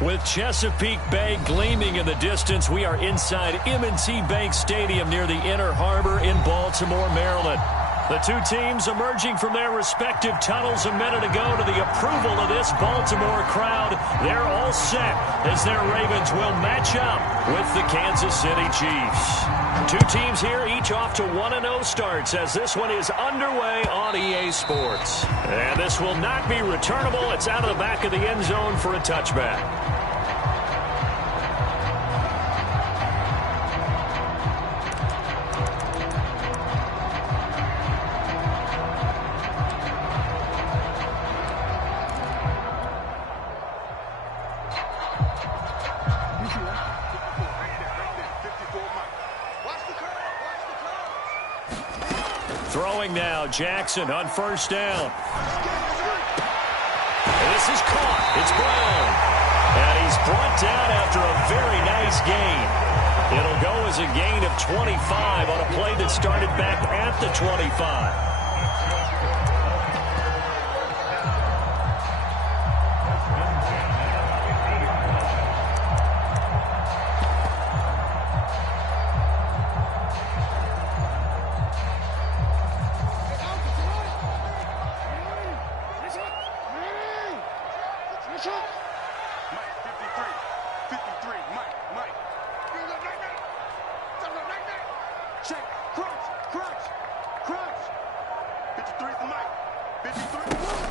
With Chesapeake Bay gleaming in the distance, we are inside M&T Bank Stadium near the Inner Harbor in Baltimore, Maryland. The two teams emerging from their respective tunnels a minute ago to the approval of this Baltimore crowd. They're all set as their Ravens will match up with the Kansas City Chiefs. Two teams here, each off to 1-0 starts as this one is underway on EA Sports. And this will not be returnable. It's out of the back of the end zone for a touchback. Throwing now, Jackson on first down. This is caught. It's Brown. And he's brought down after a very nice gain. It'll go as a gain of 25 on a play that started back at the 25.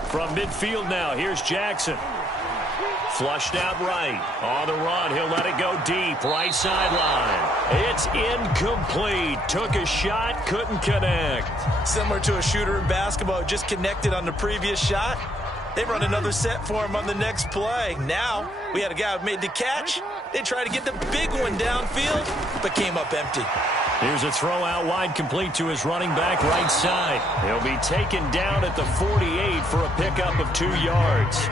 From midfield now, here's Jackson. Flushed out right. On the run, he'll let it go deep. Right sideline. It's incomplete. Took a shot, couldn't connect. Similar to a shooter in basketball, just connected on the previous shot. They run another set for him on the next play. Now, we had a guy who made the catch. They tried to get the big one downfield, but came up empty. Here's a throw out wide, complete to his running back right side. He'll be taken down at the 48 for a pickup of 2 yards.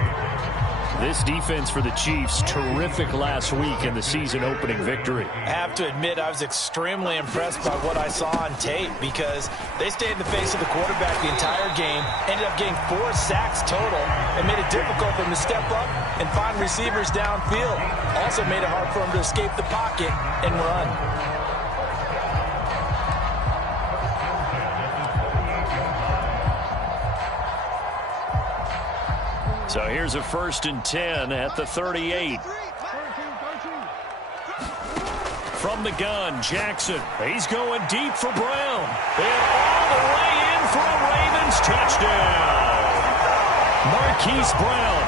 This defense for the Chiefs, terrific last week in the season-opening victory. I have to admit, I was extremely impressed by what I saw on tape because they stayed in the face of the quarterback the entire game, ended up getting 4 sacks total, and made it difficult for him to step up and find receivers downfield. Also made it hard for him to escape the pocket and run. So here's a 1st and 10 at the 38. From the gun, Jackson. He's going deep for Brown. And all the way in for a Ravens touchdown. Marquise Brown,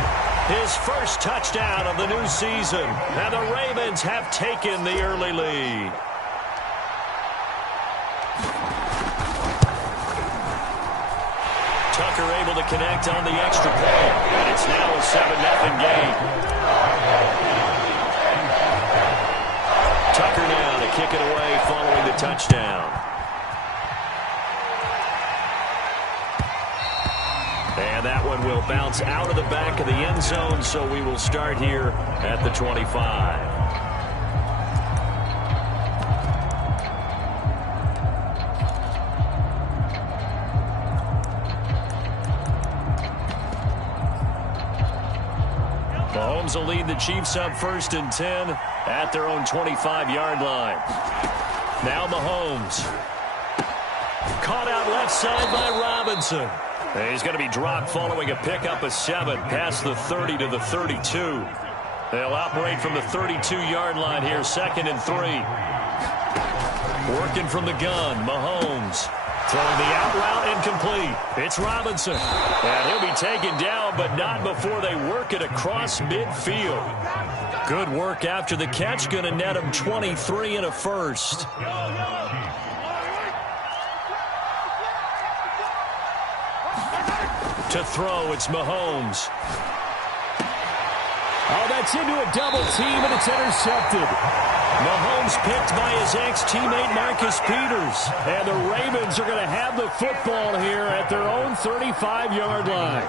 his first touchdown of the new season. And the Ravens have taken the early lead. Tucker able to connect on the extra point, and it's now a 7-0 game. Tucker now to kick it away following the touchdown. And that one will bounce out of the back of the end zone, so we will start here at the 25. Mahomes will lead the Chiefs up 1st and 10 at their own 25-yard line. Now Mahomes. Caught out left side by Robinson. And he's going to be dropped following a pickup of 7 past the 30 to the 32. They'll operate from the 32-yard line here, 2nd and 3. Working from the gun, Mahomes. Throwing the out route incomplete. It's Robinson. And he'll be taken down, but not before they work it across midfield. Good work after the catch. Going to net him 23 and a first. To throw, it's Mahomes. Oh, that's into a double team, and it's intercepted. Mahomes picked by his ex-teammate Marcus Peters. And the Ravens are going to have the football here at their own 35-yard line.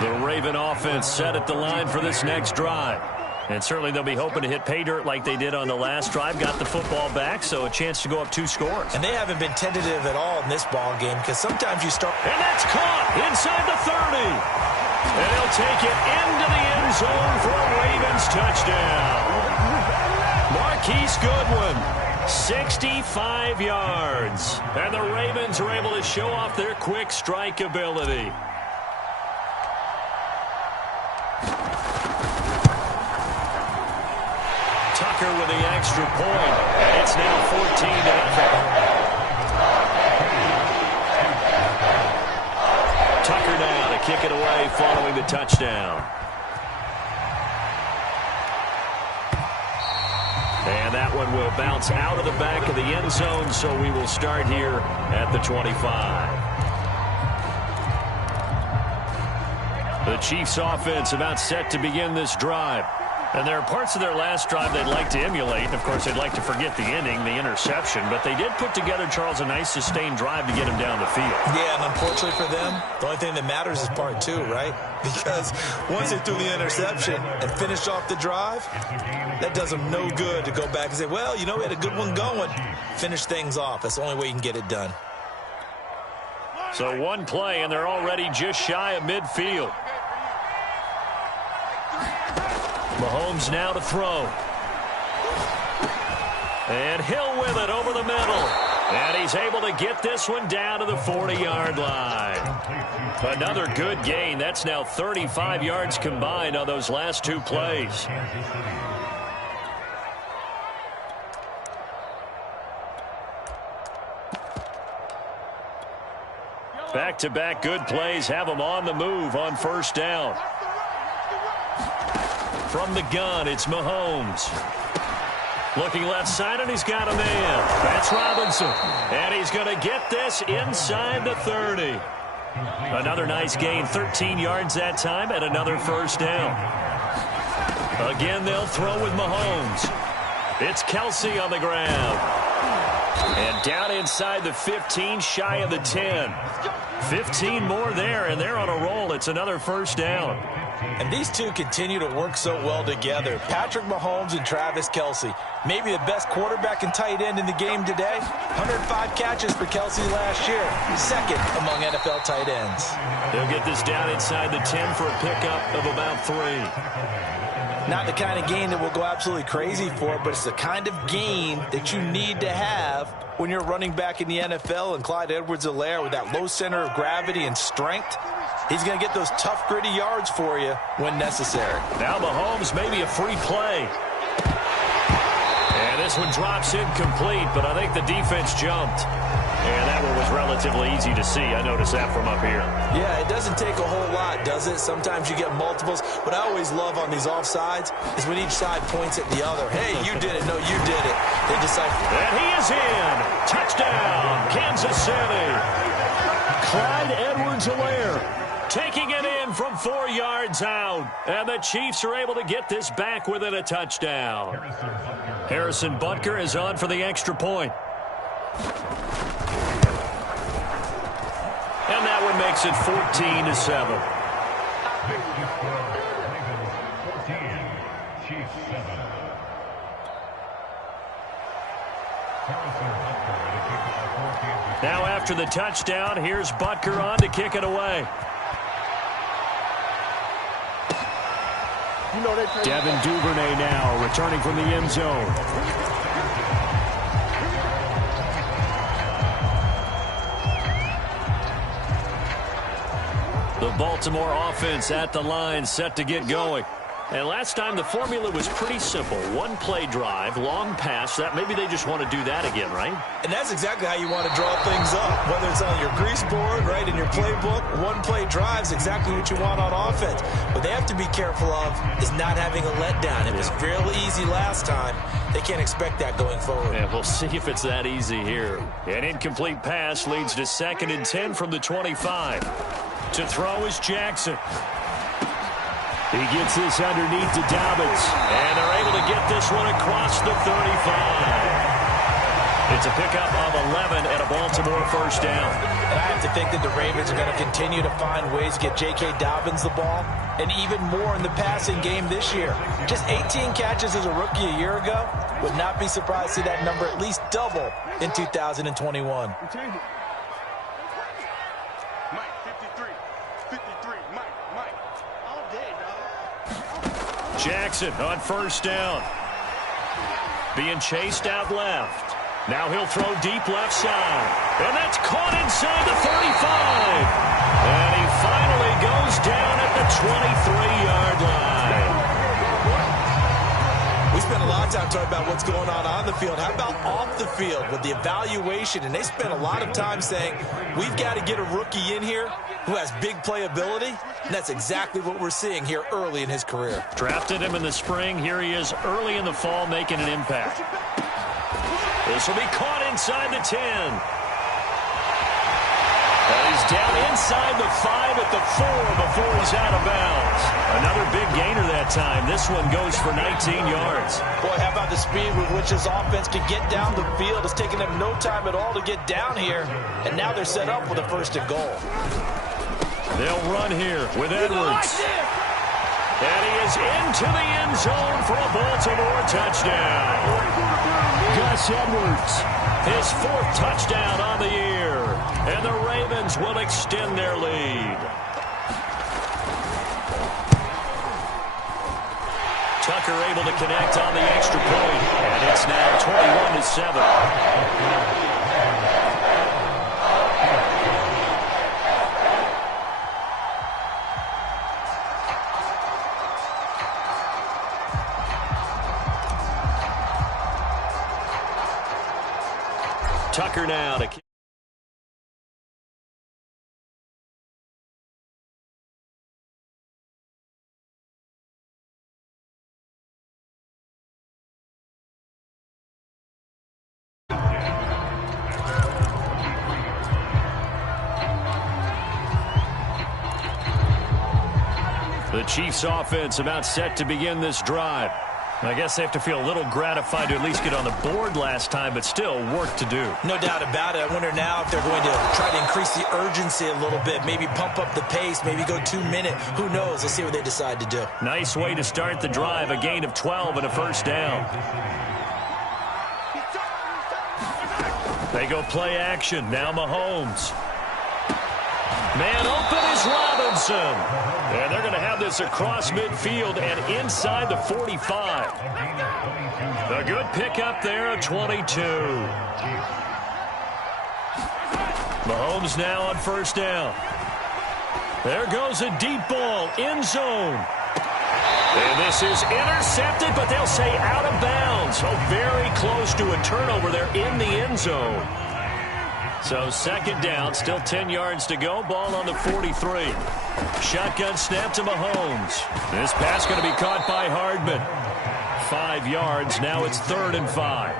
The Raven offense set at the line for this next drive. And certainly they'll be hoping to hit pay dirt like they did on the last drive. Got the football back, so a chance to go up 2 scores. And they haven't been tentative at all in this ball game because sometimes you start. And that's caught inside the 30. And he'll take it into the end zone for a Ravens touchdown. Marquise Goodwin, 65 yards. And the Ravens are able to show off their quick strike ability. Tucker with the extra point. And it's now 14-0. Tucker now to kick it away following the touchdown. And that one will bounce out of the back of the end zone, so we will start here at the 25. The Chiefs offense about set to begin this drive. And there are parts of their last drive they'd like to emulate. And, of course, they'd like to forget the ending, the interception. But they did put together, Charles, a nice sustained drive to get him down the field. Yeah, and unfortunately for them, the only thing that matters is part two, right? Because once they threw the interception and finished off the drive, that does them no good to go back and say, well, you know, we had a good one going. Finish things off. That's the only way you can get it done. So one play, and they're already just shy of midfield. Mahomes now to throw. And Hill with it over the middle. And he's able to get this one down to the 40-yard line. Another good gain. That's now 35 yards combined on those last two plays. Back-to-back good plays have them on the move on first down. From the gun, it's Mahomes. Looking left side, and he's got a man. That's Robinson. And he's going to get this inside the 30. Another nice gain, 13 yards that time, and another first down. Again, they'll throw with Mahomes. It's Kelsey on the ground. And down inside the 15, shy of the 10. 15 more there, and they're on a roll. It's another first down. And these two continue to work so well together. Patrick Mahomes and Travis Kelsey. Maybe the best quarterback and tight end in the game today. 105 catches for Kelsey last year. Second among NFL tight ends. They'll get this down inside the 10 for a pickup of about 3. Not the kind of gain that will go absolutely crazy for, but it's the kind of gain that you need to have when you're running back in the NFL. And Clyde Edwards-Helaire with that low center of gravity and strength, he's going to get those tough, gritty yards for you when necessary. Now Mahomes, maybe a free play. And this one drops incomplete, but I think the defense jumped. And that one was relatively easy to see. I noticed that from up here. Yeah, it doesn't take a whole lot, does it? Sometimes you get multiples. What I always love on these offsides is when each side points at the other. Hey, you did it. No, you did it. They decide. And he is in. Touchdown, Kansas City. Clyde Edwards-Helaire taking it in from 4 yards out. And the Chiefs are able to get this back within a touchdown. Harrison Butker is on for the extra point. And that one makes it 14-7. Now after the touchdown, here's Butker on to kick it away. Devin Duvernay now returning from the end zone. The Baltimore offense at the line, set to get going. And last time the formula was pretty simple. One play drive, long pass. That maybe they just want to do that again, right? And that's exactly how you want to draw things up. Whether it's on your grease board, right, in your playbook, one play drive is exactly what you want on offense. What they have to be careful of is not having a letdown. It was fairly easy last time. They can't expect that going forward. Yeah, we'll see if it's that easy here. An incomplete pass leads to 2nd and 10 from the 25. To throw is Jackson. He gets this underneath to Dobbins. And they're able to get this one across the 35. It's a pickup of 11 and a Baltimore first down. And I have to think that the Ravens are going to continue to find ways to get J.K. Dobbins the ball, and even more in the passing game this year. Just 18 catches as a rookie a year ago. Would not be surprised to see that number at least double in 2021. Jackson on first down. Being chased out left. Now he'll throw deep left side. And that's caught inside the 35. And he finally goes down at the 23-yard line. We spent a lot of time talking about what's going on the field. How about off the field with the evaluation? And they spent a lot of time saying, we've got to get a rookie in here who has big playability. And that's exactly what we're seeing here early in his career. Drafted him in the spring. Here he is early in the fall making an impact. This will be caught inside the 10. And he's down inside the 5 at the 4 before he's out of bounds. Another big gainer that time. This one goes for 19 yards. Boy, how about the speed with which his offense can get down the field? It's taken them no time at all to get down here. And now they're set up with a 1st and goal. They'll run here with Edwards. And he is into the end zone for a Baltimore touchdown. Gus Edwards, his 4th touchdown on the year. And the Ravens will extend their lead. Tucker able to connect on the extra point. And it's now 21-7. Tucker now to kick. The Chiefs offense about set to begin this drive. I guess they have to feel a little gratified to at least get on the board last time, but still work to do. No doubt about it. I wonder now if they're going to try to increase the urgency a little bit, maybe pump up the pace, maybe go 2 minute. Who knows? Let's see what they decide to do. Nice way to start the drive, a gain of 12 and a 1st down. They go play action. Now Mahomes. Man open is Robinson. And they're going to have this across midfield and inside the 45. A good pickup there at 22. Mahomes now on 1st down. There goes a deep ball, end zone. And this is intercepted, but they'll say out of bounds. So very close to a turnover there in the end zone. So 2nd down, still 10 yards to go. Ball on the 43. Shotgun snap to Mahomes. This pass going to be caught by Hardman. 5 yards. Now it's 3rd and 5.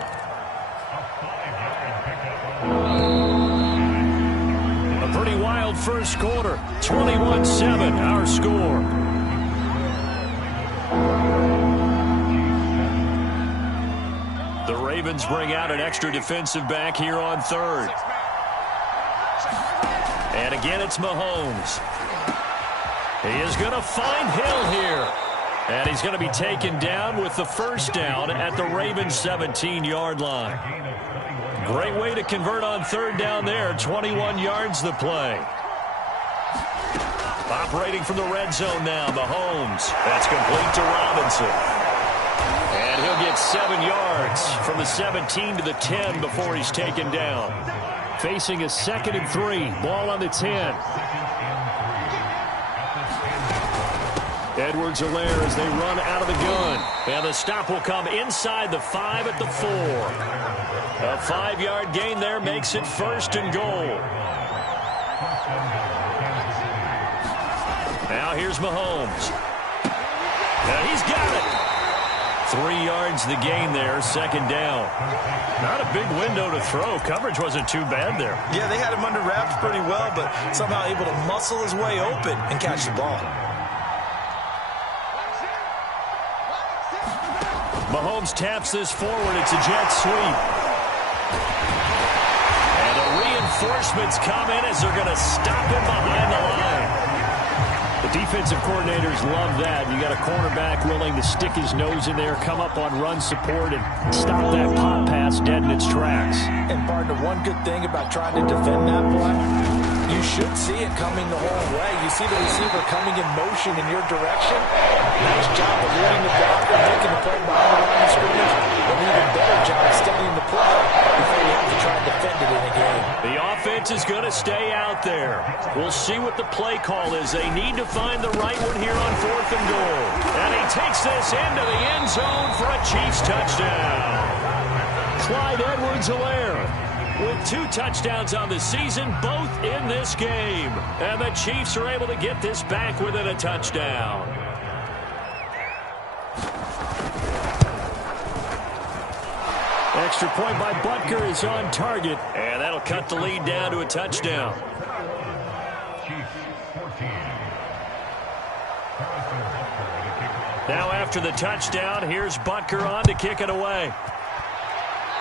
A pretty wild first quarter. 21-7, our score. The Ravens bring out an extra defensive back here on 3rd. And again, it's Mahomes. He is going to find Hill here. And he's going to be taken down with the 1st down at the Ravens' 17-yard line. Great way to convert on 3rd down there. 21 yards the play. Operating from the red zone now, Mahomes. That's complete to Robinson. And he'll get 7 yards from the 17 to the 10 before he's taken down. Facing a 2nd and 3. Ball on the 10. Edwards-Helaire as they run out of the gun. And the stop will come inside the 5 at the 4. A 5-yard gain there makes it 1st and goal. Now here's Mahomes. Now he's got it. 3 yards the gain there, 2nd down. Not a big window to throw. Coverage wasn't too bad there. Yeah, they had him under wraps pretty well, but somehow able to muscle his way open and catch the ball. Mahomes taps this forward. It's a jet sweep. And the reinforcements come in as they're going to stop him behind the line. The defensive coordinators love that. You got a cornerback willing to stick his nose in there, come up on run support, and stop that pop pass dead in its tracks. And partner, one good thing about trying to defend that play you should see it coming the whole way. You see the receiver coming in motion in your direction. Nice job of leading the blocker, making the play behind the line of scrimmage. An even better job studying the play before you have to try and defend it in a game. The offense is going to stay out there. We'll see what the play call is. They need to find the right one here on 4th and goal. And he takes this into the end zone for a Chiefs touchdown. Clyde Edwards-Helaire with 2 touchdowns on the season, both in this game. And the Chiefs are able to get this back within a touchdown. Extra point by Butker is on target, and that'll cut the lead down to a touchdown. Now after the touchdown, here's Butker on to kick it away.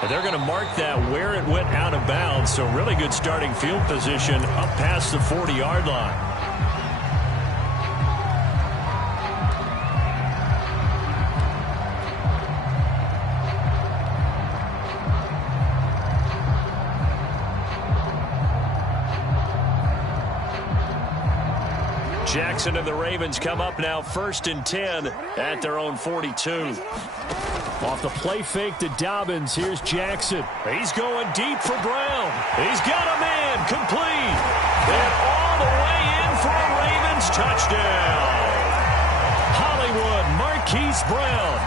And they're going to mark that where it went out of bounds, so really good starting field position up past the 40-yard line. Jackson and the Ravens come up now 1st and 10 at their own 42. Off the play fake to Dobbins. Here's Jackson. He's going deep for Brown. He's got a man complete. And all the way in for a Ravens touchdown. Hollywood Marquise Brown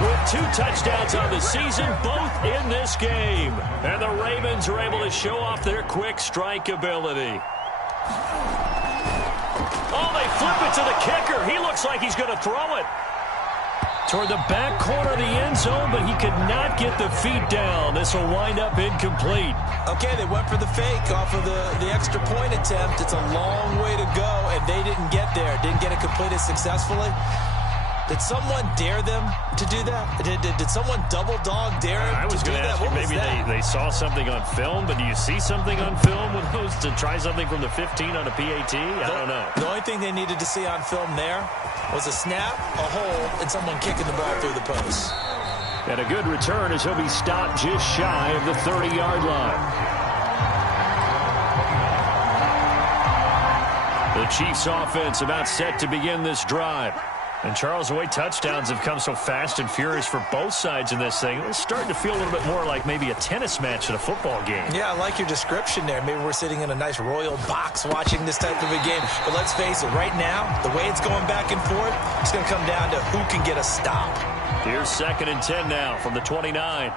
with 2 touchdowns on the season, both in this game. And the Ravens are able to show off their quick strike ability. Oh, they flip it to the kicker. He looks like he's going to throw it toward the back corner of the end zone, but he could not get the feet down. This will wind up incomplete. Okay, they went for the fake off of the extra point attempt. It's a long way to go, and they didn't get there. Didn't get it completed successfully. Did someone dare them to do that? Did someone double dog dare I was going to ask you, maybe they saw something on film, but do you see something on film with those to try something from the 15 on a PAT? I don't know. The only thing they needed to see on film there was a snap, a hole, and someone kicking the ball through the post. And a good return as he'll be stopped just shy of the 30-yard line. The Chiefs offense about set to begin this drive. And Charles, the way touchdowns have come so fast and furious for both sides in this thing, it's starting to feel a little bit more like maybe a tennis match at a football game. Yeah, I like your description there. Maybe we're sitting in a nice royal box watching this type of a game. But let's face it, right now, the way it's going back and forth, it's going to come down to who can get a stop. Here's 2nd and 10 now from the 29.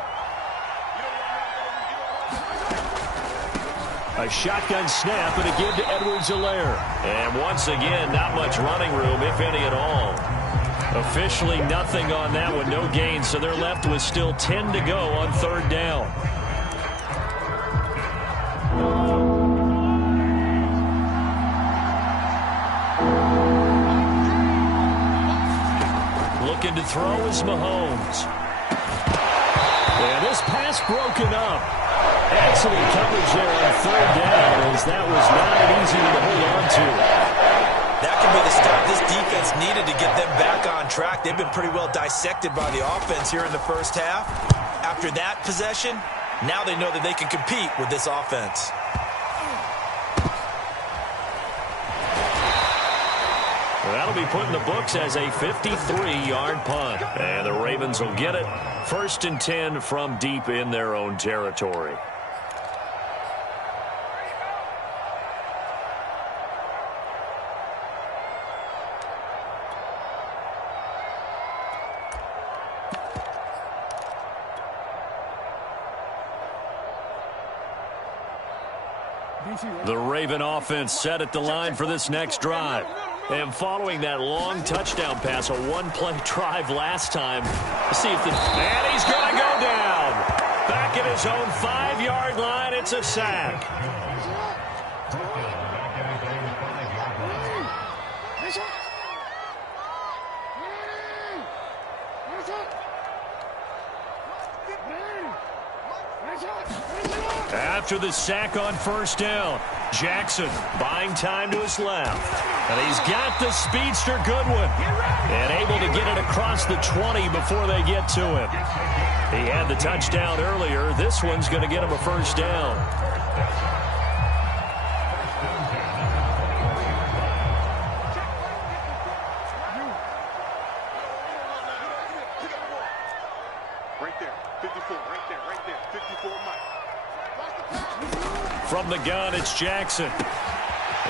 A shotgun snap and a give to Edwards-Helaire. And once again, not much running room, if any at all. Officially nothing on that one, no gain, so they're left with still 10 to go on 3rd down. Looking to throw is Mahomes. And this pass broken up. Excellent coverage there on 3rd down, as that was not an easy one to hold on to. That could be the start this defense needed to get them back on track. They've been pretty well dissected by the offense here in the first half. After that possession, now they know that they can compete with this offense. Well, that'll be put in the books as a 53-yard punt. And the Ravens will get it. 1st and 10 from deep in their own territory. The Raven offense set at the line for this next drive. And following that long touchdown pass, a one-play drive last time. Let's see if and he's going to go down. Back at his own 5-yard line, it's a sack. After the sack on 1st down, Jackson buying time to his left. And he's got the speedster Goodwin. And able to get it across the 20 before they get to him. He had the touchdown earlier. This one's going to get him a 1st down. From the gun, it's Jackson.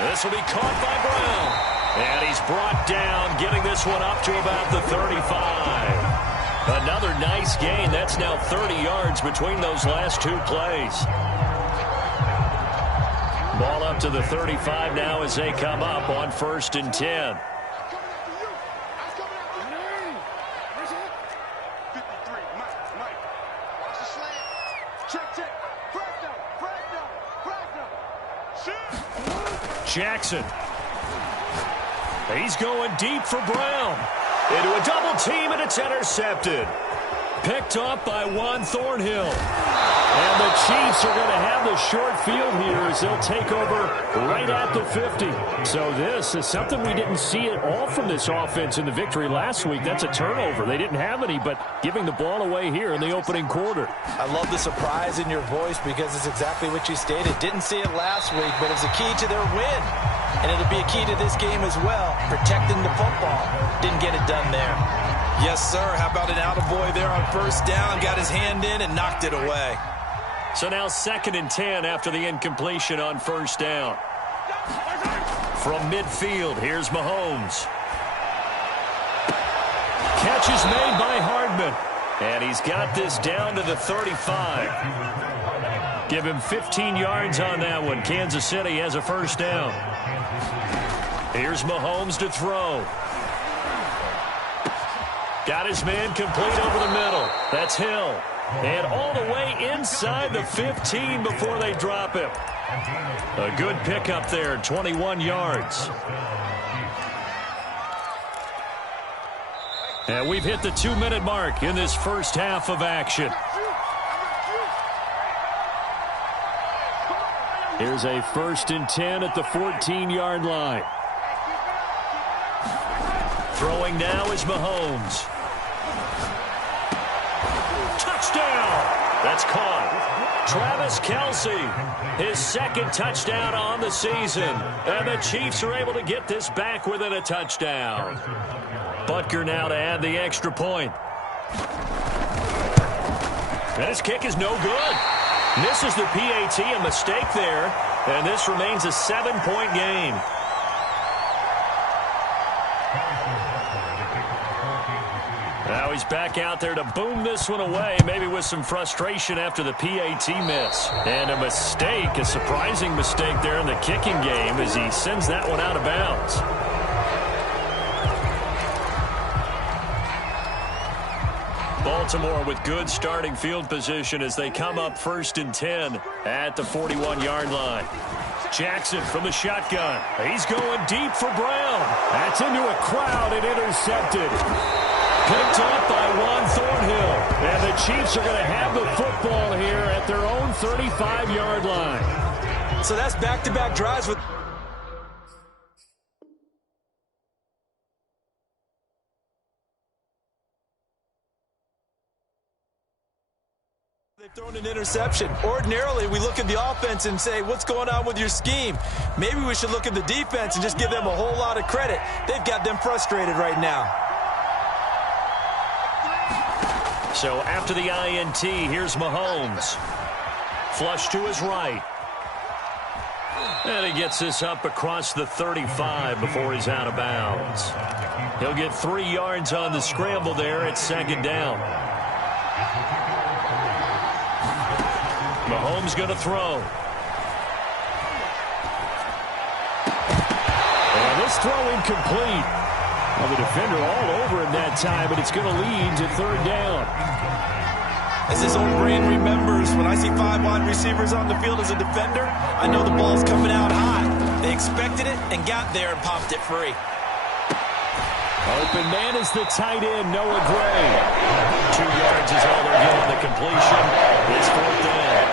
This will be caught by Brown. And he's brought down, getting this one up to about the 35. Another nice gain. That's now 30 yards between those last two plays. Ball up to the 35 now as they come up on 1st and 10. Jackson. He's going deep for Brown. Into a double team, and it's intercepted. Picked off by Juan Thornhill. And the Chiefs are going to have the short field here as they'll take over right at the 50. So this is something we didn't see at all from this offense in the victory last week. That's a turnover. They didn't have any, but giving the ball away here in the opening quarter. I love the surprise in your voice because it's exactly what you stated. Didn't see it last week, but it's a key to their win. And it'll be a key to this game as well, protecting the football. Didn't get it done there. Yes, sir. How about an attaboy there on 1st down? Got his hand in and knocked it away. So now 2nd and 10 after the incompletion on 1st down. From midfield, here's Mahomes. Catch is made by Hardman. And he's got this down to the 35. Give him 15 yards on that one. Kansas City has a 1st down. Here's Mahomes to throw. Got his man complete over the middle. That's Hill. And all the way inside the 15 before they drop him. A good pickup there, 21 yards. And we've hit the 2-minute mark in this first half of action. Here's a 1st and 10 at the 14-yard line. Throwing now is Mahomes. Touchdown! That's caught. Travis Kelce, his 2nd touchdown on the season. And the Chiefs are able to get this back within a touchdown. Butker now to add the extra point. And his kick is no good. Misses the PAT, a mistake there. And this remains a 7-point game. Now he's back out there to boom this one away, maybe with some frustration after the PAT miss. And a mistake, a surprising mistake there in the kicking game as he sends that one out of bounds. Baltimore with good starting field position as they come up 1st and 10 at the 41-yard line. Jackson from the shotgun. He's going deep for Brown. That's into a crowd and intercepted. Picked up by Juan Thornhill. And the Chiefs are going to have the football here at their own 35-yard line. So that's back-to-back drives with... They've thrown an interception. Ordinarily, we look at the offense and say, what's going on with your scheme? Maybe we should look at the defense and just give them a whole lot of credit. They've got them frustrated right now. So after the INT, here's Mahomes. Flush to his right. And he gets this up across the 35 before he's out of bounds. He'll get 3 yards on the scramble there at 2nd down. Mahomes going to throw. And this throw incomplete. Well, the defender all over him that time, but it's going to lead to 3rd down. As his old brain remembers, when I see 5 wide receivers on the field as a defender, I know the ball's coming out high. They expected it and got there and popped it free. Open man is the tight end, Noah Gray. 2 yards is all they're getting. The completion is 4th down.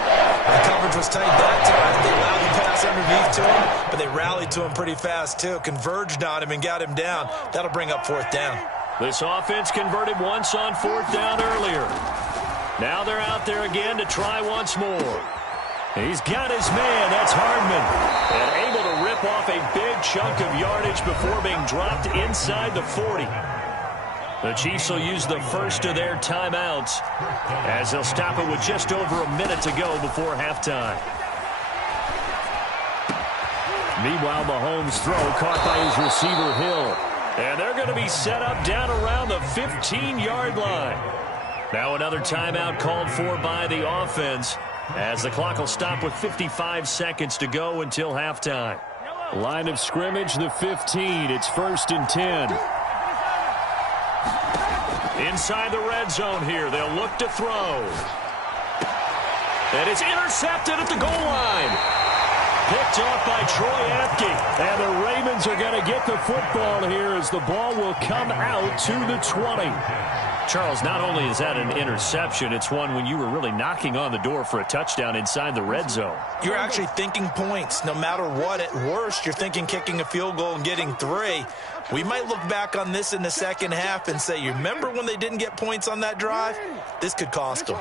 The coverage was tight that time. They allowed the pass underneath to him, but they rallied to him pretty fast, too. Converged on him and got him down. That'll bring up 4th down. This offense converted once on 4th down earlier. Now they're out there again to try once more. He's got his man. That's Hardman. And able to rip off a big chunk of yardage before being dropped inside the 40. The Chiefs will use the first of their timeouts as they'll stop it with just over a minute to go before halftime. Meanwhile, Mahomes' throw caught by his receiver, Hill. And they're going to be set up down around the 15-yard line. Now another timeout called for by the offense, as the clock will stop with 55 seconds to go until halftime. Line of scrimmage, the 15. It's 1st and 10. Inside the red zone here. They'll look to throw. And it's intercepted at the goal line. Picked off by Troy Apke. And the Ravens are going to get the football here as the ball will come out to the 20. Charles, not only is that an interception, it's one when you were really knocking on the door for a touchdown inside the red zone. You're actually thinking points. No matter what, at worst, you're thinking kicking a field goal and getting 3. We might look back on this in the second half and say, you remember when they didn't get points on that drive? This could cost them.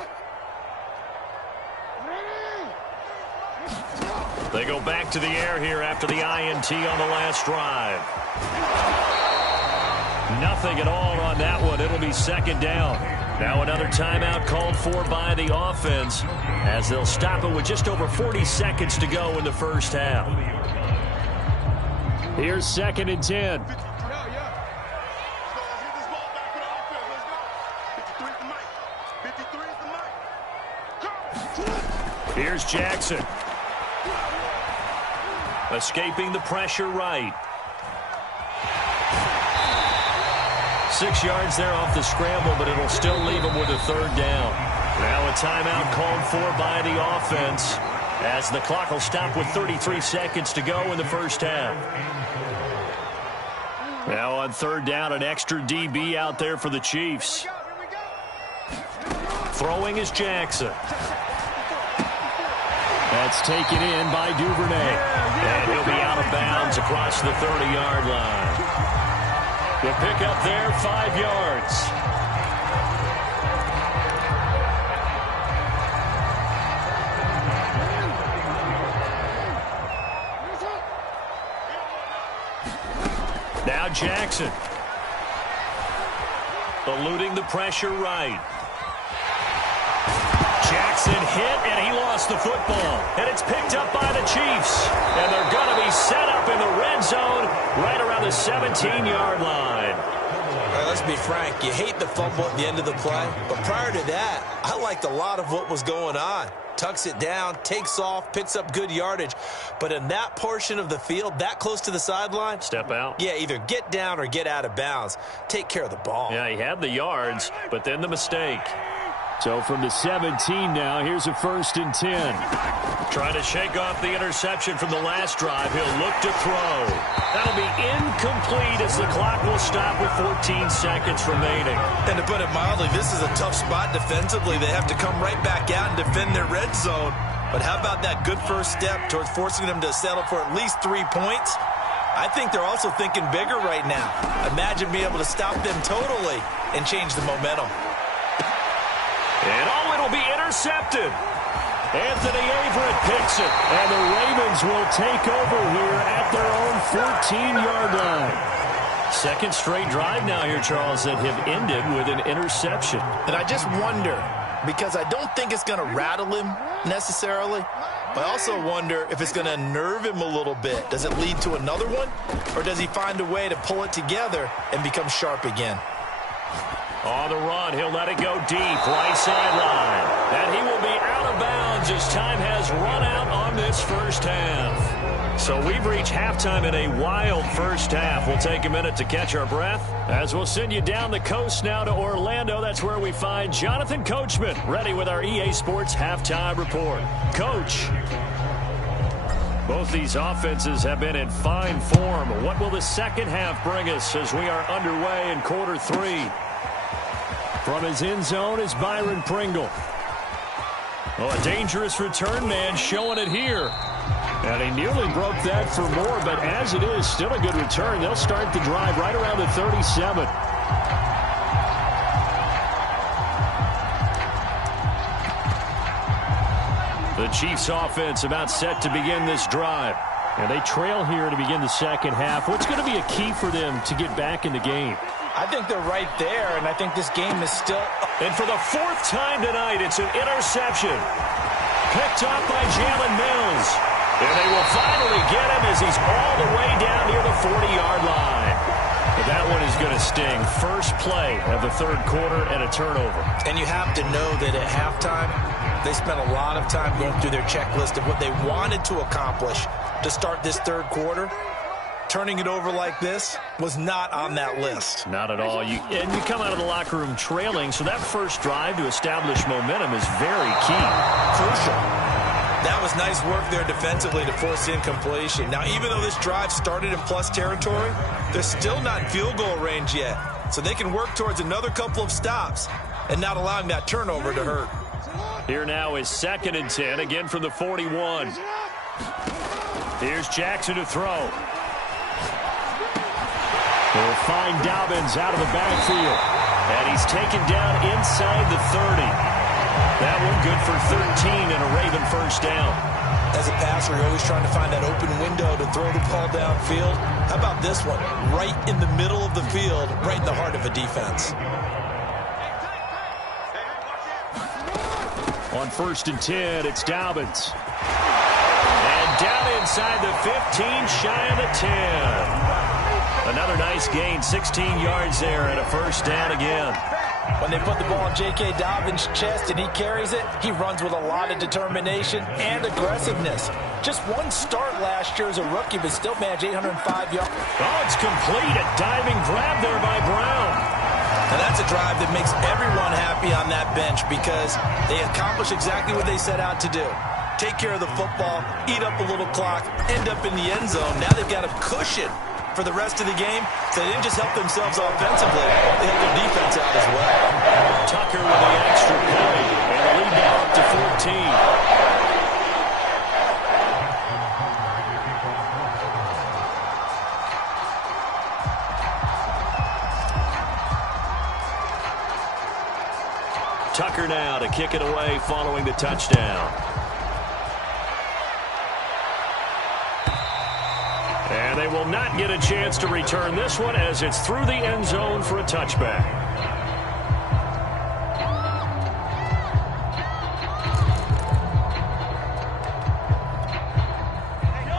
They go back to the air here after the INT on the last drive. Nothing at all on that one. It'll be 2nd down. Now another timeout called for by the offense, as they'll stop it with just over 40 seconds to go in the first half. Here's 2nd and 10. Here's Jackson. Escaping the pressure right. 6 yards there off the scramble, but it'll still leave him with a 3rd down. Now a timeout called for by the offense, as the clock will stop with 33 seconds to go in the first half. Now on 3rd down, an extra DB out there for the Chiefs. Throwing is Jackson. That's taken in by Duvernay. And he'll be out of bounds across the 30-yard line. The pickup there, 5 yards. Now Jackson. Eluding the pressure right. Jackson hit, and he lost the football. And it's picked up by the Chiefs. And they're going to be set up in the red zone right around the 17-yard line. Let's be frank. You hate the fumble at the end of the play. But prior to that, I liked a lot of what was going on. Tucks it down, takes off, picks up good yardage. But in that portion of the field, that close to the sideline, step out. Yeah, either get down or get out of bounds. Take care of the ball. Yeah, he had the yards, but then the mistake. So from the 17 now, here's a 1st and 10. Trying to shake off the interception from the last drive. He'll look to throw. That'll be incomplete as the clock will stop with 14 seconds remaining. And to put it mildly, this is a tough spot defensively. They have to come right back out and defend their red zone. But how about that good first step towards forcing them to settle for at least 3 points? I think they're also thinking bigger right now. Imagine being able to stop them totally and change the momentum. And it'll be intercepted. Anthony Averett picks it. And the Ravens will take over here at their own 14-yard line. Second straight drive now here, Charles, that have ended with an interception. And I just wonder, because I don't think it's going to rattle him necessarily, but I also wonder if it's going to unnerve him a little bit. Does it lead to another one? Or does he find a way to pull it together and become sharp again? On the run, he'll let it go deep, right sideline. And he will be out of bounds as time has run out on this first half. So we've reached halftime in a wild first half. We'll take a minute to catch our breath as we'll send you down the coast now to Orlando. That's where we find Jonathan Coachman ready with our EA Sports Halftime Report. Coach. Both these offenses have been in fine form. What will the second half bring us as we are underway in quarter 3? From his end zone is Byron Pringle. Oh, a dangerous return man showing it here. And he nearly broke that for more, but as it is, still a good return. They'll start the drive right around the 37. The Chiefs offense about set to begin this drive. And they trail here to begin the second half. What's going to be a key for them to get back in the game? I think they're right there, and I think this game is still... And for the 4th time tonight, it's an interception. Picked off by Jalen Mills. And they will finally get him as he's sting. First play of the third quarter and a turnover. And you have to know that at halftime, they spent a lot of time going through their checklist of what they wanted to accomplish to start this third quarter. Turning it over like this was not on that list. Not at all. You come out of the locker room trailing, so that first drive to establish momentum is very key. Crucial. That was nice work there defensively to force incompletion. Now, even though this drive started in plus territory, they're still not in field goal range yet. So they can work towards another couple of stops and not allowing that turnover to hurt. Here now is 2nd and 10, again from the 41. Here's Jackson to throw. He'll find Dobbins out of the backfield. And he's taken down inside the 30. That one good for 13 and a Raven first down. As a passer, you're always trying to find that open window to throw the ball downfield. How about this one? Right in the middle of the field, right in the heart of a defense. On 1st and 10, it's Dobbins. And down inside the 15, shy of the 10. Another nice gain, 16 yards there and a first down again. When they put the ball in J.K. Dobbins' chest and he carries it, he runs with a lot of determination and aggressiveness. Just one start last year as a rookie, but still managed 805 yards. Oh, it's complete. A diving grab there by Brown. And that's a drive that makes everyone happy on that bench because they accomplish exactly what they set out to do. Take care of the football, eat up a little clock, end up in the end zone. Now they've got a cushion for the rest of the game, so they didn't just help themselves offensively, they helped their defense out as well. Tucker with the extra point, and the lead now up to 14. Tucker now to kick it away following the touchdown. And they will not get a chance to return this one as it's through the end zone for a touchback.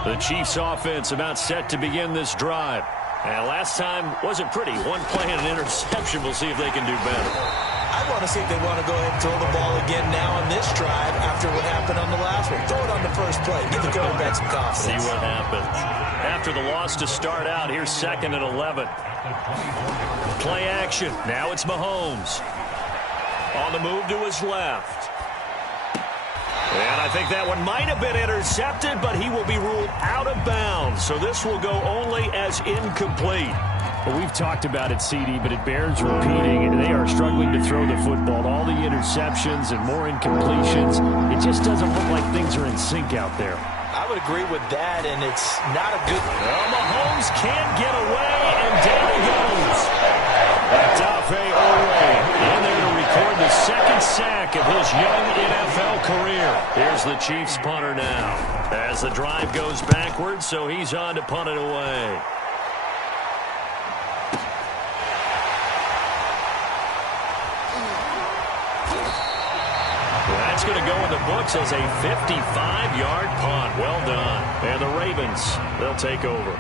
The Chiefs offense about set to begin this drive. And last time wasn't pretty. One play and an interception. We'll see if they can do better. I want to see if they want to go ahead and throw the ball again now on this drive after what happened on the last one. Throw it on the first play. Give the quarterback some confidence. See what happens. After the loss to start out, here's 2nd and 11. Play action. Now it's Mahomes. On the move to his left. And I think that one might have been intercepted, but he will be ruled out of bounds. So this will go only as incomplete. Well, we've talked about it, CD, but it bears repeating. They are struggling to throw the football. All the interceptions and more incompletions. It just doesn't look like things are in sync out there. I would agree with that, and it's not a good... Well, Mahomes can't get away, and down he goes. Odafe Oweh in there to record the 2nd sack of his young NFL career. Here's the Chiefs punter now. As the drive goes backwards, so he's on to punt it away. That's going to go in the books as a 55-yard punt. Well done. And the Ravens, they'll take over.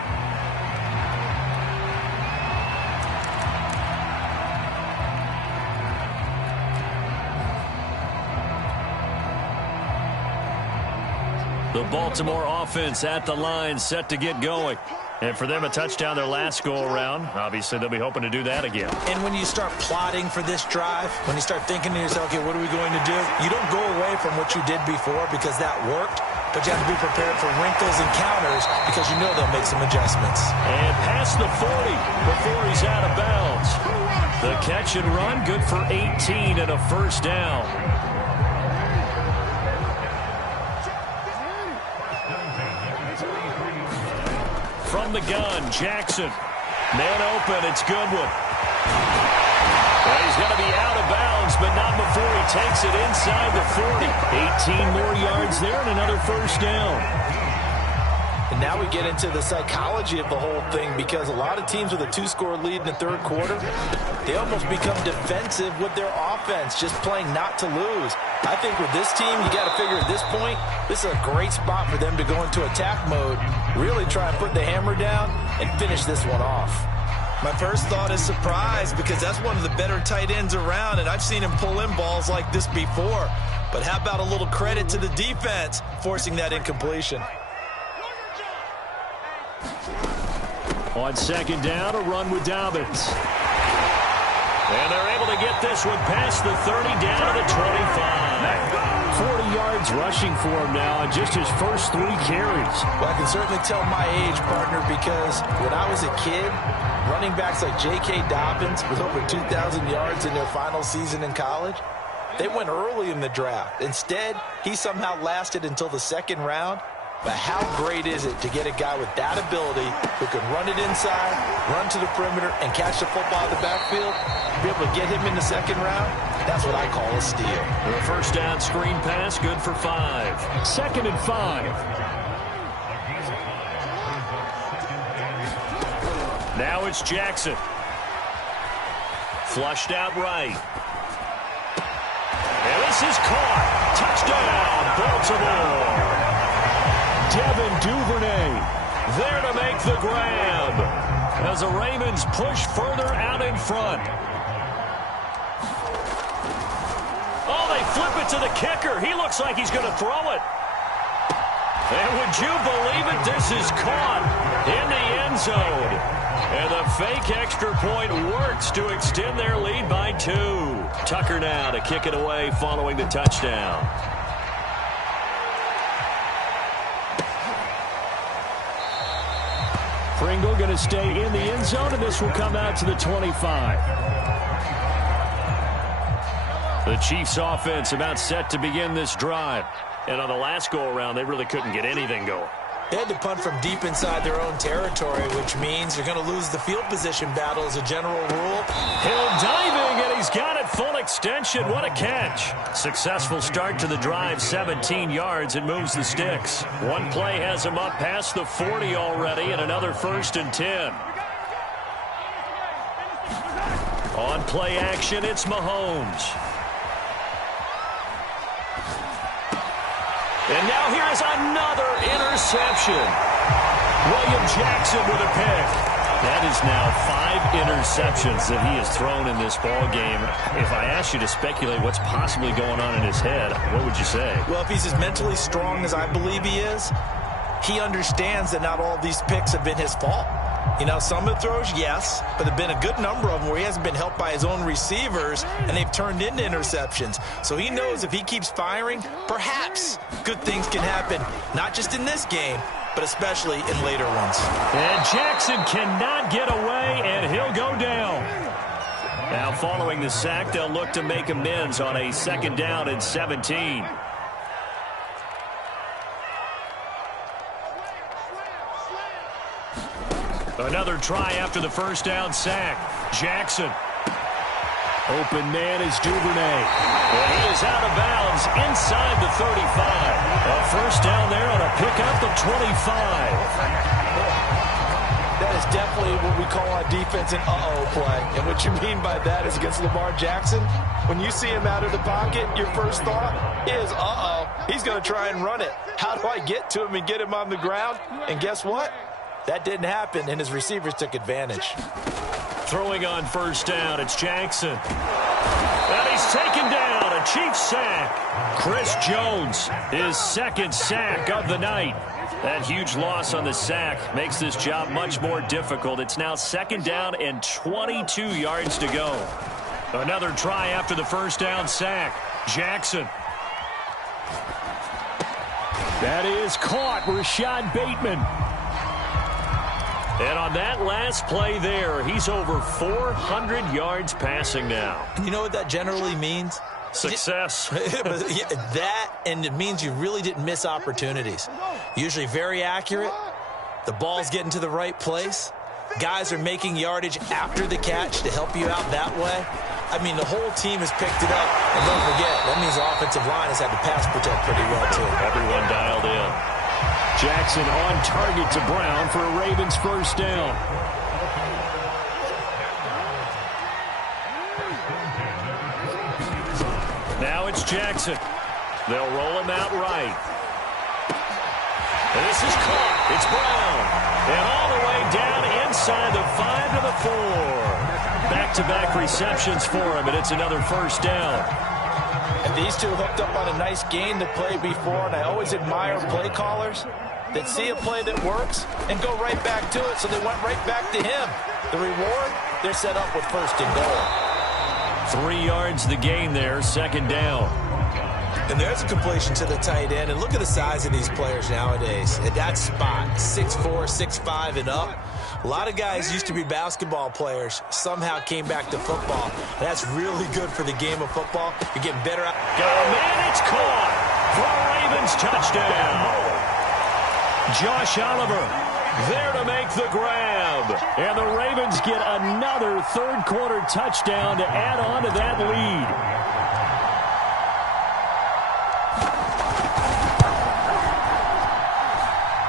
The Baltimore offense at the line, set to get going. And for them, a touchdown their last go-around. Obviously, they'll be hoping to do that again. And when you start plotting for this drive, when you start thinking to yourself, okay, what are we going to do? You don't go away from what you did before because that worked, but you have to be prepared for wrinkles and counters because you know they'll make some adjustments. And past the 40 before he's out of bounds. The catch and run, good for 18 and a first down. From the gun, Jackson. Man open, it's Goodwin. Well, he's going to be out of bounds, but not before he takes it inside the 40. 18 more yards there and another first down. And now we get into the psychology of the whole thing because a lot of teams with a 2-score lead in the third quarter, they almost become defensive with their offense, just playing not to lose. I think with this team, you got to figure at this point, this is a great spot for them to go into attack mode, really try and put the hammer down and finish this one off. My first thought is surprise, because that's one of the better tight ends around, and I've seen him pull in balls like this before. But how about a little credit to the defense forcing that incompletion? On second down, a run with Dobbins. And they're able to get this one past the 30, down to the 25. 40 yards rushing for him now on just his first 3 carries. Well, I can certainly tell my age, partner, because when I was a kid, running backs like J.K. Dobbins with over 2,000 yards in their final season in college, they went early in the draft. Instead, he somehow lasted until the second round. But how great is it to get a guy with that ability who can run it inside, run to the perimeter, and catch the football in the backfield? Be able to get him in the second round, that's what I call a steal. The first down screen pass, good for 5. Second and 5. Now it's Jackson. Flushed out right. And this is caught. Touchdown, Baltimore. Devin Duvernay there to make the grab as the Ravens push further out in front. Oh, they flip it to the kicker. He looks like he's going to throw it. And would you believe it? This is caught in the end zone. And the fake extra point works to extend their lead by 2. Tucker now to kick it away following the touchdown. Pringle going to stay in the end zone, and this will come out to the 25. The Chiefs offense about set to begin this drive. And on the last go-around, they really couldn't get anything going. They had to punt from deep inside their own territory, which means you're going to lose the field position battle as a general rule. Hill diving, and he's got it full extension. What a catch. Successful start to the drive, 17 yards, and moves the sticks. One play has him up past the 40 already, and another 1st and 10. On play action, it's Mahomes. And now here's another interception. William Jackson with a pick. That is now 5 interceptions that he has thrown in this ball game. If I asked you to speculate what's possibly going on in his head, what would you say? Well, if he's as mentally strong as I believe he is, he understands that not all of these picks have been his fault. You know, some of the throws, yes, but there have been a good number of them where he hasn't been helped by his own receivers, and they've turned into interceptions. So he knows if he keeps firing, perhaps good things can happen, not just in this game, but especially in later ones. And Jackson cannot get away, and he'll go down. Now, following the sack, they'll look to make amends on a 2nd down and 17. Another try after the first down sack. Jackson. Open man is Duvernay. And he is out of bounds inside the 35. A first down there on a pickup of 25. That is definitely what we call on defense an uh-oh play. And what you mean by that is against Lamar Jackson, when you see him out of the pocket, your first thought is, uh-oh, he's going to try and run it. How do I get to him and get him on the ground? And guess what? That didn't happen, and his receivers took advantage. Throwing on first down, it's Jackson. And he's taken down, a Chiefs sack. Chris Jones, his 2nd sack of the night. That huge loss on the sack makes this job much more difficult. It's now 2nd down and 22 yards to go. Another try after the first down sack. Jackson. That is caught, Rashad Bateman. And on that last play there, he's over 400 yards passing now. You know what that generally means? Success. That, and it means you really didn't miss opportunities. Usually very accurate. The ball's getting to the right place. Guys are making yardage after the catch to help you out that way. I mean, the whole team has picked it up. And don't forget, that means the offensive line has had to pass protect pretty well, too. Everyone dialed in. Jackson on target to Brown for a Ravens first down. Now it's Jackson. They'll roll him out right. And this is caught. It's Brown. And all the way down inside the 5 to the 4. Back-to-back receptions for him, and it's another first down. And these two hooked up on a nice gain to play before, and I always admire play callers that see a play that works and go right back to it, so they went right back to him. The reward, they're set up with first and goal. 3 yards the gain there, second down. And there's a completion to the tight end. And look at the size of these players nowadays. At that spot, 6'4", 6'5", and up. A lot of guys used to be basketball players, somehow came back to football. That's really good for the game of football. You're getting better out. Got a man, it's caught for a Ravens touchdown. Josh Oliver there to make the grab. And the Ravens get another third-quarter touchdown to add on to that lead.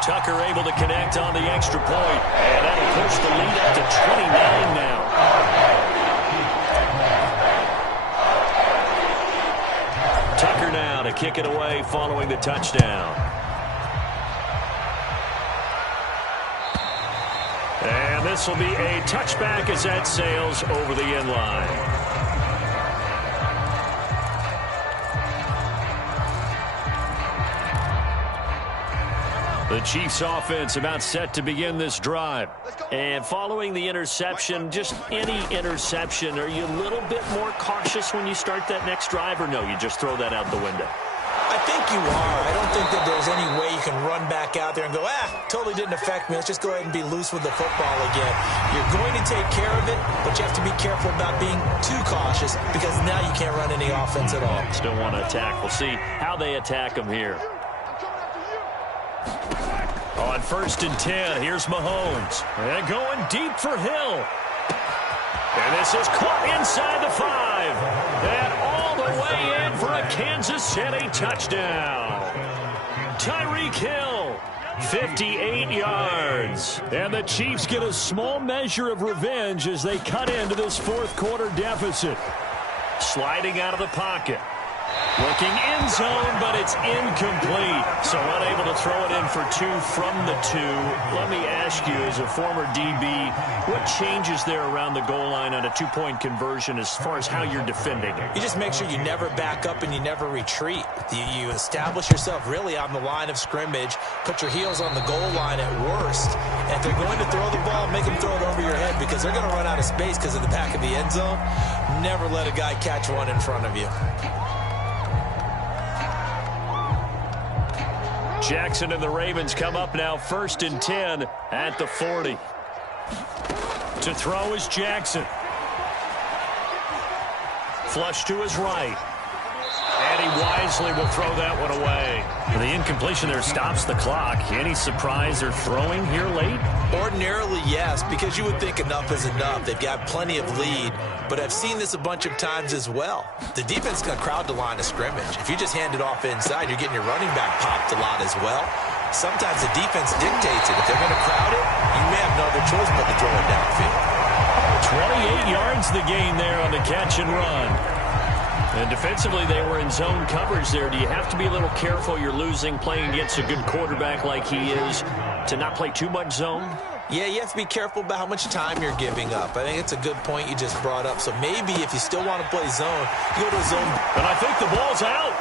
Tucker able to connect on the extra point, and that'll push the lead up to 29 now. Tucker now to kick it away following the touchdown. And this will be a touchback as that sails over the end line. The Chiefs offense about set to begin this drive. And following the interception, just any interception, are you a little bit more cautious when you start that next drive, or no, you just throw that out the window? I think you are. I don't think that there's any way you can run back out there and go, totally didn't affect me. Let's just go ahead and be loose with the football again. You're going to take care of it, but you have to be careful about being too cautious because now you can't run any offense at all. Still want to attack. We'll see how they attack them here. On 1st and 10, here's Mahomes. And going deep for Hill. And this is caught inside the 5. And all the way in for a Kansas City touchdown. Tyreek Hill, 58 yards. And the Chiefs get a small measure of revenge as they cut into this fourth-quarter deficit. Sliding out of the pocket. Looking end zone, but it's incomplete. So unable to throw it in for 2 from the 2. Let me ask you, as a former DB, what changes there around the goal line on a 2-point conversion as far as how you're defending it? You just make sure you never back up and you never retreat. You establish yourself really on the line of scrimmage, put your heels on the goal line at worst. And if they're going to throw the ball, make them throw it over your head because they're going to run out of space because of the back of the end zone. Never let a guy catch one in front of you. Jackson and the Ravens come up now 1st and 10 at the 40. To throw is Jackson. Flush to his right. And he wisely will throw that one away. The incompletion there stops the clock. Any surprise they're throwing here late? Ordinarily, yes, because you would think enough is enough. They've got plenty of lead, but I've seen this a bunch of times as well. The defense is going to crowd the line of scrimmage. If you just hand it off inside, you're getting your running back popped a lot as well. Sometimes the defense dictates it. If they're going to crowd it, you may have no other choice but to throw it downfield. 28 yards the gain there on the catch and run. And defensively, they were in zone coverage there. Do you have to be a little careful? You're losing, playing against a good quarterback like he is, to not play too much zone? Yeah, you have to be careful about how much time you're giving up. I think it's a good point you just brought up. So maybe if you still want to play zone, you go to zone. And I think the ball's out.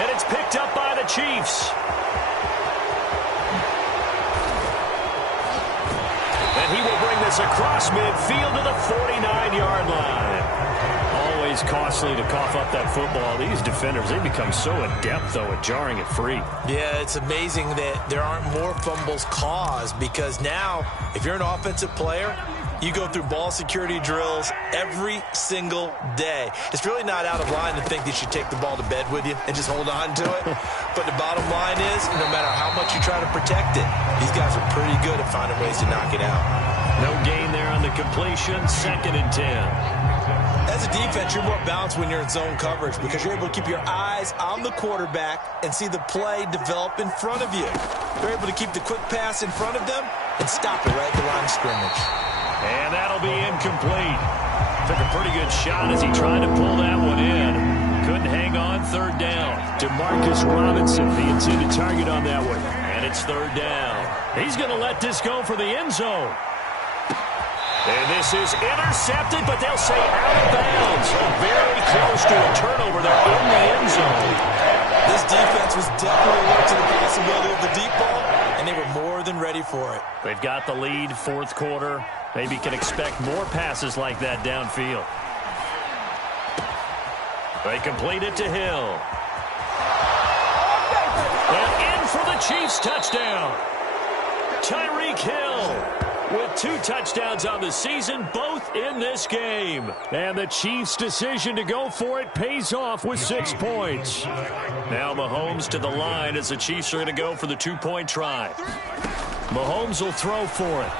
And it's picked up by the Chiefs. And he will bring this across midfield to the 49-yard line. Always costly to cough up that football. These defenders, they become so adept, though, at jarring it free. Yeah, it's amazing that there aren't more fumbles caused because now, if you're an offensive player, you go through ball security drills every single day. It's really not out of line to think that you take the ball to bed with you and just hold on to it. But the bottom line is, no matter how much you try to protect it, these guys are pretty good at finding ways to knock it out. No gain there on the completion, 2nd and 10. As a defense, you're more balanced when you're in zone coverage because you're able to keep your eyes on the quarterback and see the play develop in front of you. They're able to keep the quick pass in front of them and stop it right at the line of scrimmage. And that'll be incomplete. Took a pretty good shot as he tried to pull that one in. Couldn't hang on, 3rd down. DeMarcus Robinson, the intended target on that one. And it's 3rd down. He's going to let this go for the end zone. And this is intercepted, but they'll say out of bounds. Very close to a turnover there in the end zone. This defense was definitely alert to the possibility of the deep ball, and they were more than ready for it. They've got the lead, fourth quarter. Maybe can expect more passes like that downfield. They complete it to Hill. And in for the Chiefs touchdown. Tyreek Hill with 2 touchdowns on the season, both in this game. And the Chiefs' decision to go for it pays off with 6 points. Now Mahomes to the line as the Chiefs are going to go for the 2-point try. Mahomes will throw for it.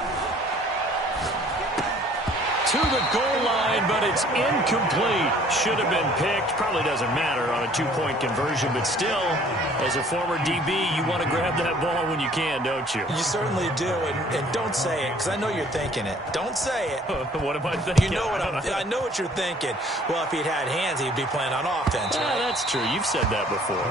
To the goal line, but it's incomplete. Should have been picked. Probably doesn't matter on a 2-point conversion, but still, as a former DB, you want to grab that ball when you can, don't you? You certainly do, and don't say it, because I know you're thinking it. Don't say it. What am I thinking? You know what I know what you're thinking. Well, if he'd had hands, he'd be playing on offense, right? That's true. You've said that before.